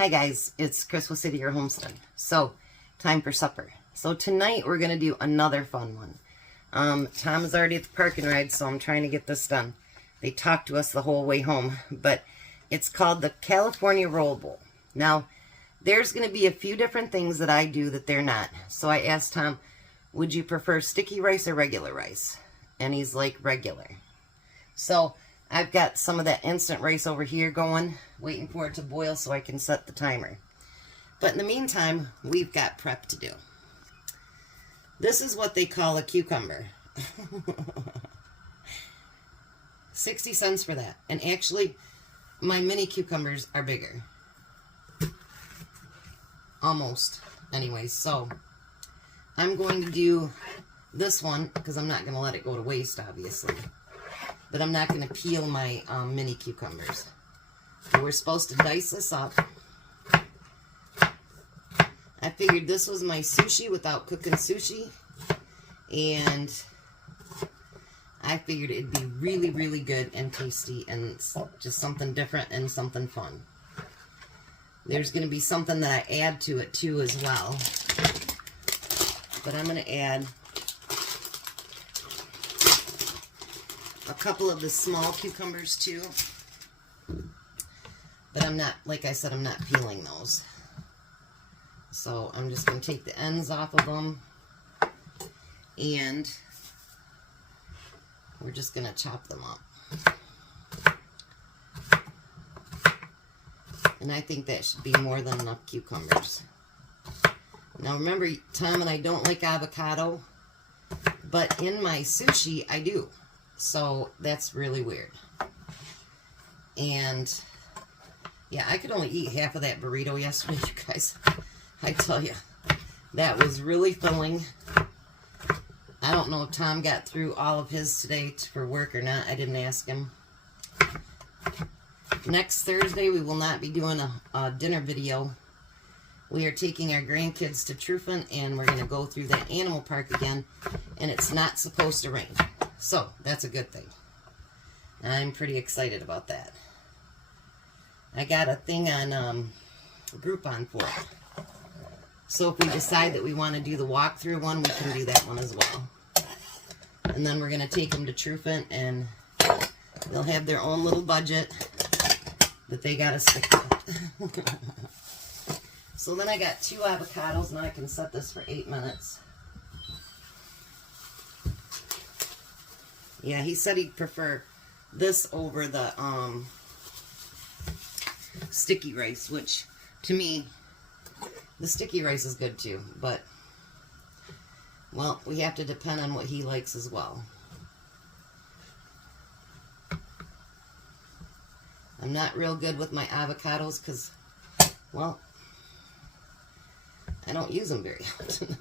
Hi guys, it's Chris with City Your Homestead. So, time for supper. So tonight we're going to do another fun one. Tom is already at the park and ride, so I'm trying to get this done. They talked to us the whole way home, but it's called the California Roll Bowl. Now, there's going to be a few different things that I do that they're not. So I asked Tom, would you prefer sticky rice or regular rice? And he's like, regular. So I've got some of that instant rice over here going, waiting for it to boil so I can set the timer. But in the meantime, we've got prep to do. This is what they call a cucumber. 60 cents for that. And actually, my mini cucumbers are bigger. Almost. Anyways, so I'm going to do this one because I'm not going to let it go to waste, obviously. But I'm not going to peel my mini cucumbers. So we're supposed to dice this up. I figured this was my sushi without cooking sushi. And I figured it'd be really, really good and tasty and just something different and something fun. There's going to be something that I add to it too as well. But I'm going to add a couple of the small cucumbers too. But I'm not, like I said, I'm not peeling those. So I'm just going to take the ends off of them. And we're just going to chop them up. And I think that should be more than enough cucumbers. Now remember, Tom and I don't like avocado, but in my sushi I do. So that's really weird. And yeah, I could only eat half of that burrito yesterday, you guys. I tell you, that was really filling. I don't know if Tom got through all of his today for work or not. I didn't ask him. Next Thursday, we will not be doing a dinner video. We are taking our grandkids to Trufen, and we're going to go through that animal park again, and it's not supposed to rain. So, that's a good thing. I'm pretty excited about that. I got a thing on Groupon for it. So if we decide that we want to do the walkthrough one, we can do that one as well. And then we're going to take them to Trufen, and they'll have their own little budget that they got to stick with. So then I got 2 avocados, and I can set this for 8 minutes. Yeah, he said he'd prefer this over the sticky rice, which to me, the sticky rice is good too, but well, we have to depend on what he likes as well. I'm not real good with my avocados because, well, I don't use them very often.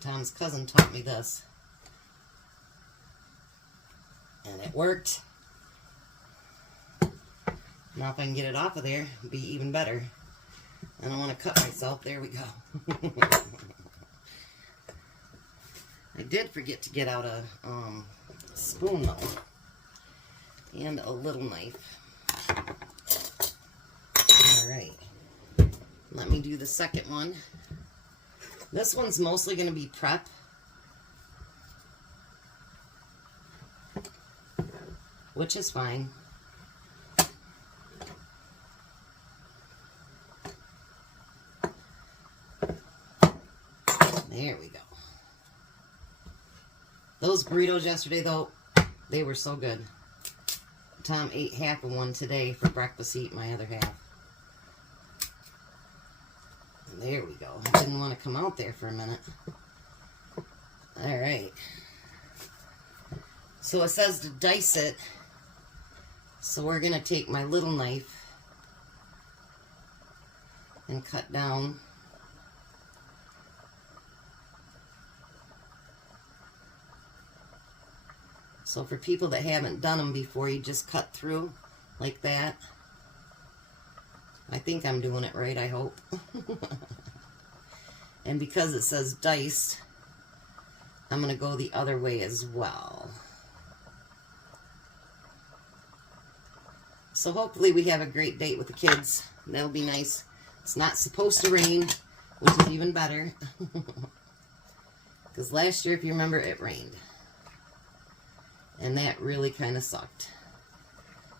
Tom's cousin taught me this. And it worked. Now if I can get it off of there, it'd be even better. I don't want to cut myself. There we go. I did forget to get out a spoon though. And a little knife. Alright. Let me do the second one. This one's mostly going to be prep. Which is fine. There we go. Those burritos yesterday, though, they were so good. Tom ate half of one today for breakfast, eat my other half. There we go. Didn't want to come out there for a minute. Alright. So it says to dice it. So we're going to take my little knife and cut down. So for people that haven't done them before, you just cut through like that. I think I'm doing it right, I hope. And because it says diced, I'm going to go the other way as well. So hopefully we have a great date with the kids. That'll be nice. It's not supposed to rain, which is even better. Because last year, if you remember, it rained. And that really kind of sucked.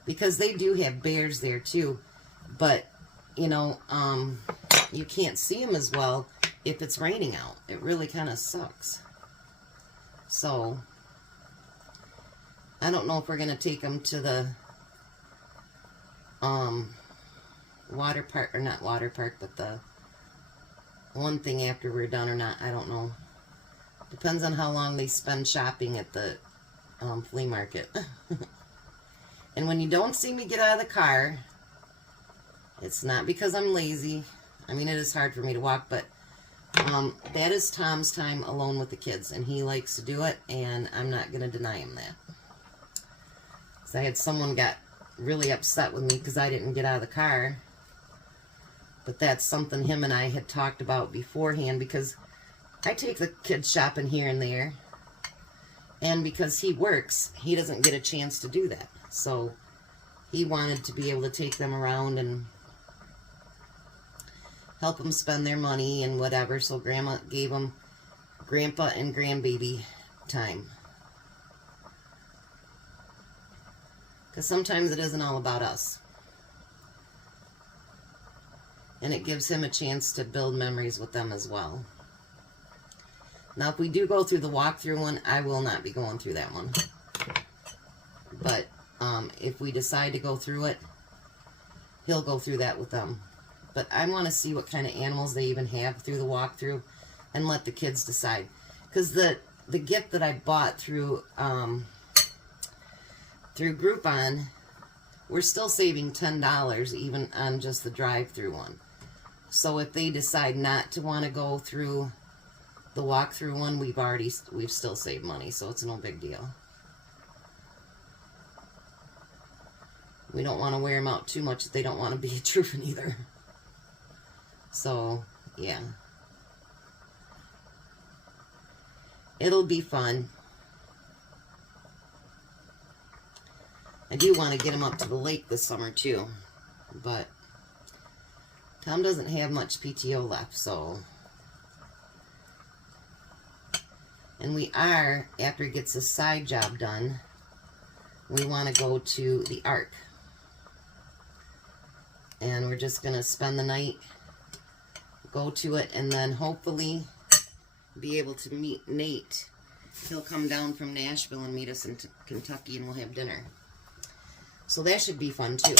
Because they do have bears there too. But, you know, you can't see them as well if it's raining out. It really kind of sucks. So, I don't know if we're going to take them to the water park, or not water park, but the one thing after we're done or not. I don't know. Depends on how long they spend shopping at the flea market. And when you don't see me get out of the car, it's not because I'm lazy. I mean, it is hard for me to walk, but that is Tom's time alone with the kids, and he likes to do it, and I'm not going to deny him that. So I had someone got really upset with me because I didn't get out of the car, but that's something him and I had talked about beforehand, because I take the kids shopping here and there, and because he works, he doesn't get a chance to do that. So he wanted to be able to take them around and help them spend their money and whatever. So Grandma gave them grandpa and grandbaby time. Because sometimes it isn't all about us. And it gives him a chance to build memories with them as well. Now, if we do go through the walkthrough one, I will not be going through that one. But if we decide to go through it, he'll go through that with them. But I want to see what kind of animals they even have through the walkthrough and let the kids decide. Because the gift that I bought through Groupon, we're still saving $10 even on just the drive-through one. So if they decide not to want to go through the walkthrough one, we've still saved money, so it's no big deal. We don't want to wear them out too much if they don't want to be a Trufant either. So, yeah. It'll be fun. I do want to get him up to the lake this summer too, but Tom doesn't have much PTO left, so. And we are, after he gets his side job done, we want to go to the Ark. And we're just going to spend the night, go to it, and then hopefully be able to meet Nate. He'll come down from Nashville and meet us in Kentucky, and we'll have dinner. So that should be fun too.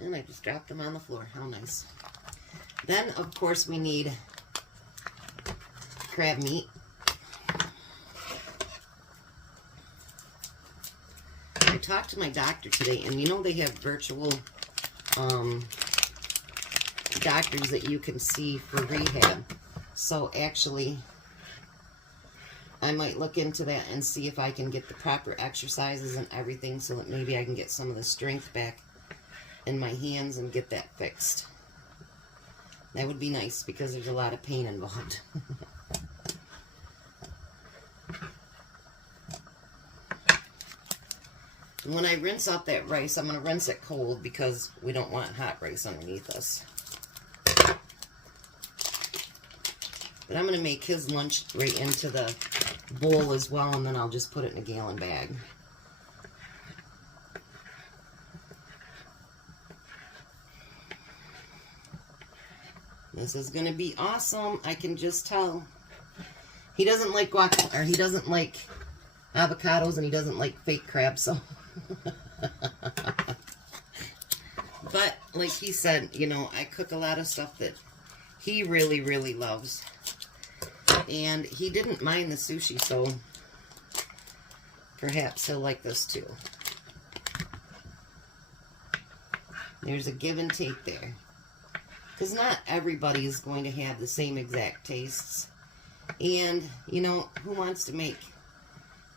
And I just dropped them on the floor. How nice. Then, of course, we need crab meat. I talked to my doctor today, and you know they have virtual doctors that you can see for rehab. So actually, I might look into that and see if I can get the proper exercises and everything so that maybe I can get some of the strength back in my hands and get that fixed. That would be nice because there's a lot of pain involved. When I rinse out that rice, I'm going to rinse it cold because we don't want hot rice underneath us. But I'm going to make his lunch right into the bowl as well, and then I'll just put it in a gallon bag. This is going to be awesome. I can just tell. He doesn't like guacamole, or he doesn't like avocados, and he doesn't like fake crab, so. But like he said, you know, I cook a lot of stuff that he really, really loves. And he didn't mind the sushi, so perhaps he'll like this too. There's a give and take there. Because not everybody is going to have the same exact tastes. And, you know, who wants to make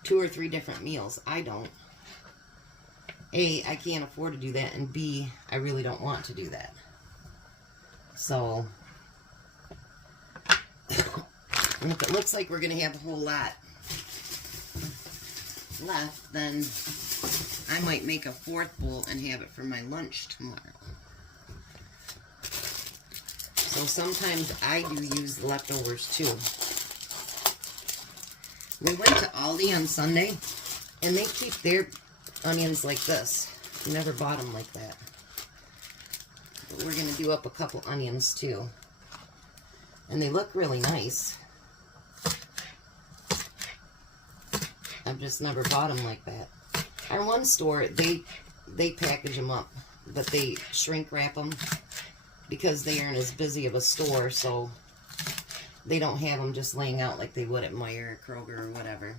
2 or 3 different meals? I don't. A, I can't afford to do that, and B, I really don't want to do that. So, And if it looks like we're going to have a whole lot left, then I might make a 4th bowl and have it for my lunch tomorrow. So sometimes I do use the leftovers too. We went to Aldi on Sunday, and they keep their onions like this. Never bought them like that. But we're going to do up a couple onions too. And they look really nice. I've just never bought them like that. Our one store, they package them up, but they shrink wrap them because they aren't as busy of a store, so they don't have them just laying out like they would at Meijer or Kroger or whatever.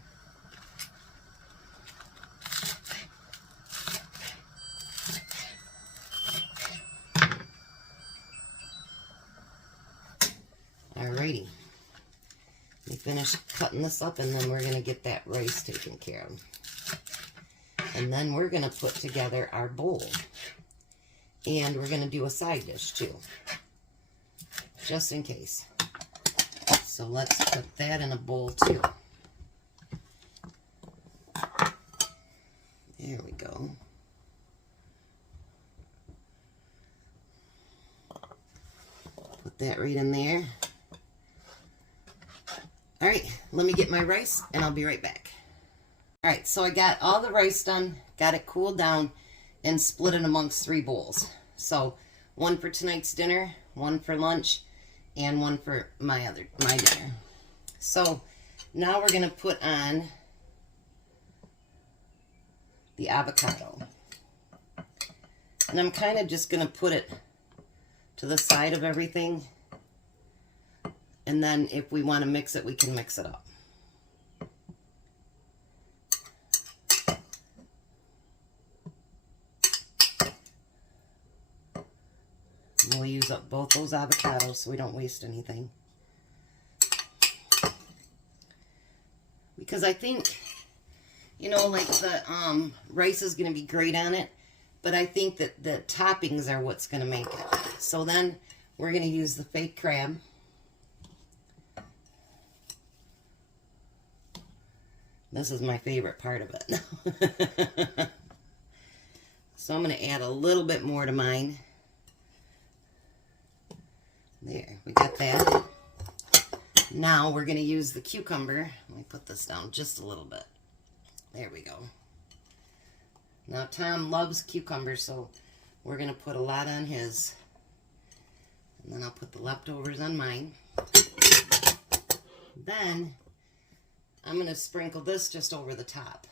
Alrighty. We finished cutting this up, and then we're going to get that rice taken care of. And then we're going to put together our bowl. And we're going to do a side dish too, just in case. So let's put that in a bowl too. There we go. Put that right in there. Alright, let me get my rice and I'll be right back. Alright, so I got all the rice done, got it cooled down, and split it amongst 3 bowls. So, one for tonight's dinner, one for lunch, and one for my dinner. So, now we're going to put on the avocado. And I'm kind of just going to put it to the side of everything. And then if we want to mix it, we can mix it up. We'll use up both those avocados so we don't waste anything. Because I think, you know, like the rice is going to be great on it, but I think that the toppings are what's going to make it. So then we're going to use the fake crab. This is my favorite part of it. So I'm going to add a little bit more to mine. There, we got that. Now we're going to use the cucumber. Let me put this down just a little bit. There we go. Now Tom loves cucumbers, so we're going to put a lot on his. And then I'll put the leftovers on mine. Then I'm going to sprinkle this just over the top.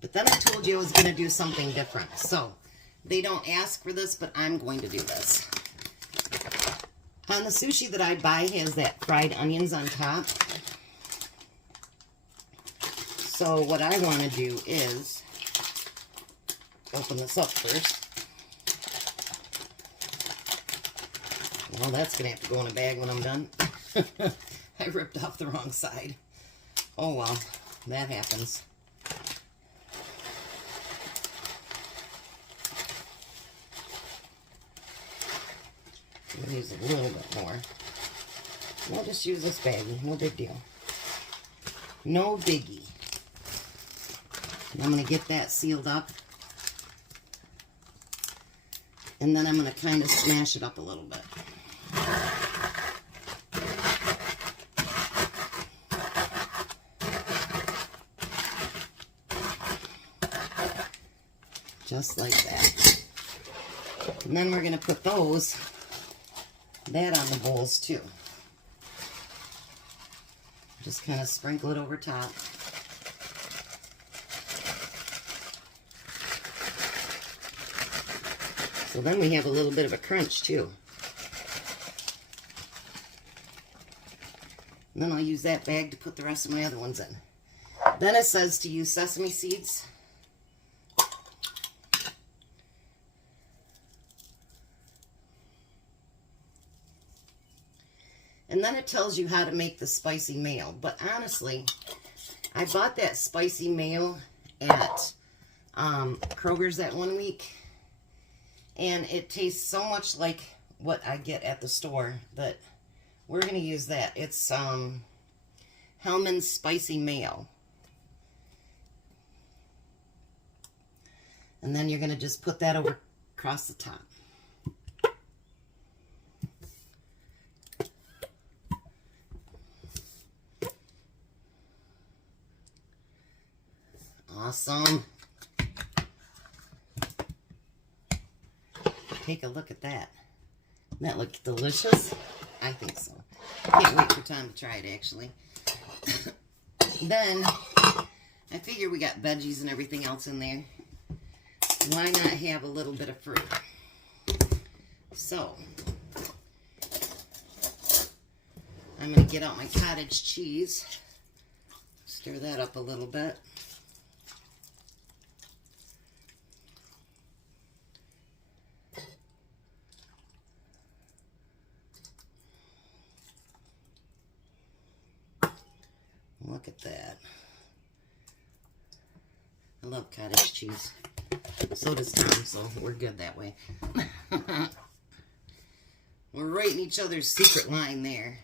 But then I told you I was going to do something different. So, they don't ask for this, but I'm going to do this. On the sushi that I buy has that fried onions on top. So, what I want to do is open this up first. Well, that's going to have to go in a bag when I'm done. I ripped off the wrong side. Oh, well, that happens. I'm going to use a little bit more. We'll just use this baggie. No big deal. No biggie. And I'm going to get that sealed up. And then I'm going to kind of smash it up a little bit. Just like that. And then we're going to put that on the bowls too. Just kind of sprinkle it over top. So then we have a little bit of a crunch too. And then I'll use that bag to put the rest of my other ones in. Then it says to use sesame seeds. And then it tells you how to make the spicy mayo. But honestly, I bought that spicy mayo at Kroger's that 1 week. And it tastes so much like what I get at the store that we're going to use that. It's Hellmann's Spicy Mayo. And then you're going to just put that over across the top. Awesome. Take a look at that. Doesn't that look delicious? I think so. Can't wait for Tom to try it, actually. Then, I figure we got veggies and everything else in there. Why not have a little bit of fruit? So, I'm going to get out my cottage cheese. Stir that up a little bit. Look at that. I love cottage cheese. So does Tom, so we're good that way. We're right in each other's secret line there.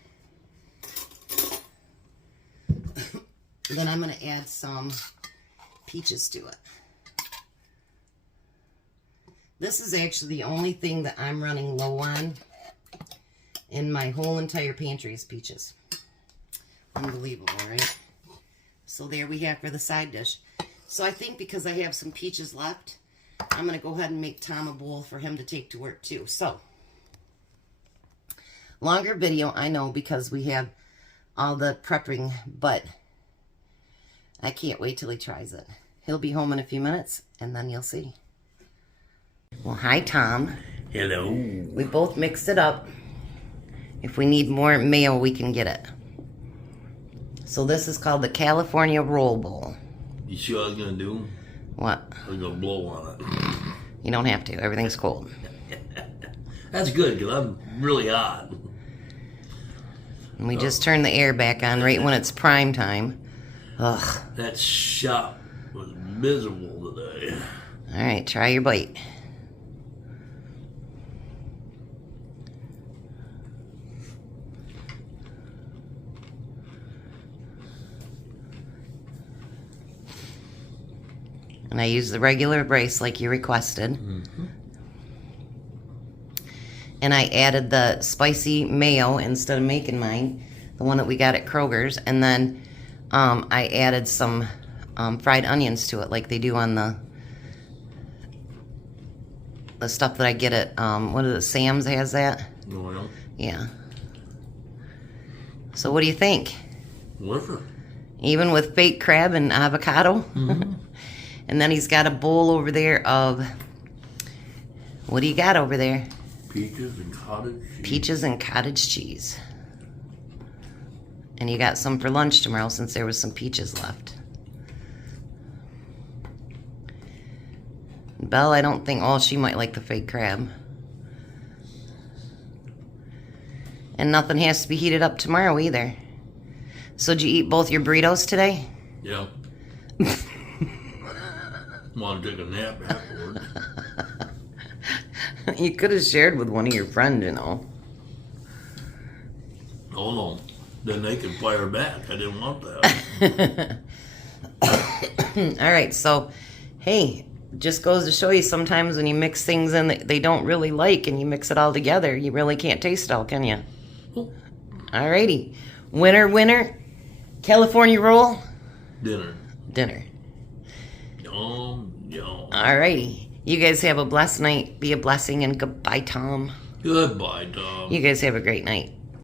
Then I'm going to add some peaches to it. This is actually the only thing that I'm running low on in my whole entire pantry is peaches. Unbelievable, right? So there we have for the side dish. So I think because I have some peaches left, I'm going to go ahead and make Tom a bowl for him to take to work too. So, longer video, I know, because we have all the prepping, but I can't wait till he tries it. He'll be home in a few minutes, and then you'll see. Well, hi, Tom. Hello. We both mixed it up. If we need more mayo, we can get it. So this is called the California Roll Bowl. You see what I was going to do? What? I was going to blow on it. You don't have to. Everything's cold. That's good, because I'm really hot. And we just turn the air back on right when it's prime time. Ugh. That shop was miserable today. All right, try your bite. And I used the regular rice like you requested. Mm-hmm. And I added the spicy mayo instead of making mine, the one that we got at Kroger's. And then I added some fried onions to it like they do on the stuff that I get at, what is it, Sam's has that? No. Yeah. So what do you think? Wonderful. Even with baked crab and avocado? Mm-hmm. And then he's got a bowl over there of, what do you got over there? Peaches and cottage cheese. Peaches and cottage cheese. And you got some for lunch tomorrow since there was some peaches left. Belle, I don't think, oh, she might like the fake crab. And nothing has to be heated up tomorrow either. So did you eat both your burritos today? Yeah. Want to take a nap afterwards. You could have shared with one of your friends, you know. Oh, no. Then they can fire back. I didn't want that. All right, so, hey, just goes to show you sometimes when you mix things in that they don't really like and you mix it all together, you really can't taste it all, can you? Oh. All righty. Winner, California roll. Dinner. Yum. All righty. You guys have a blessed night. Be a blessing, and goodbye, Tom. Goodbye, Tom. You guys have a great night.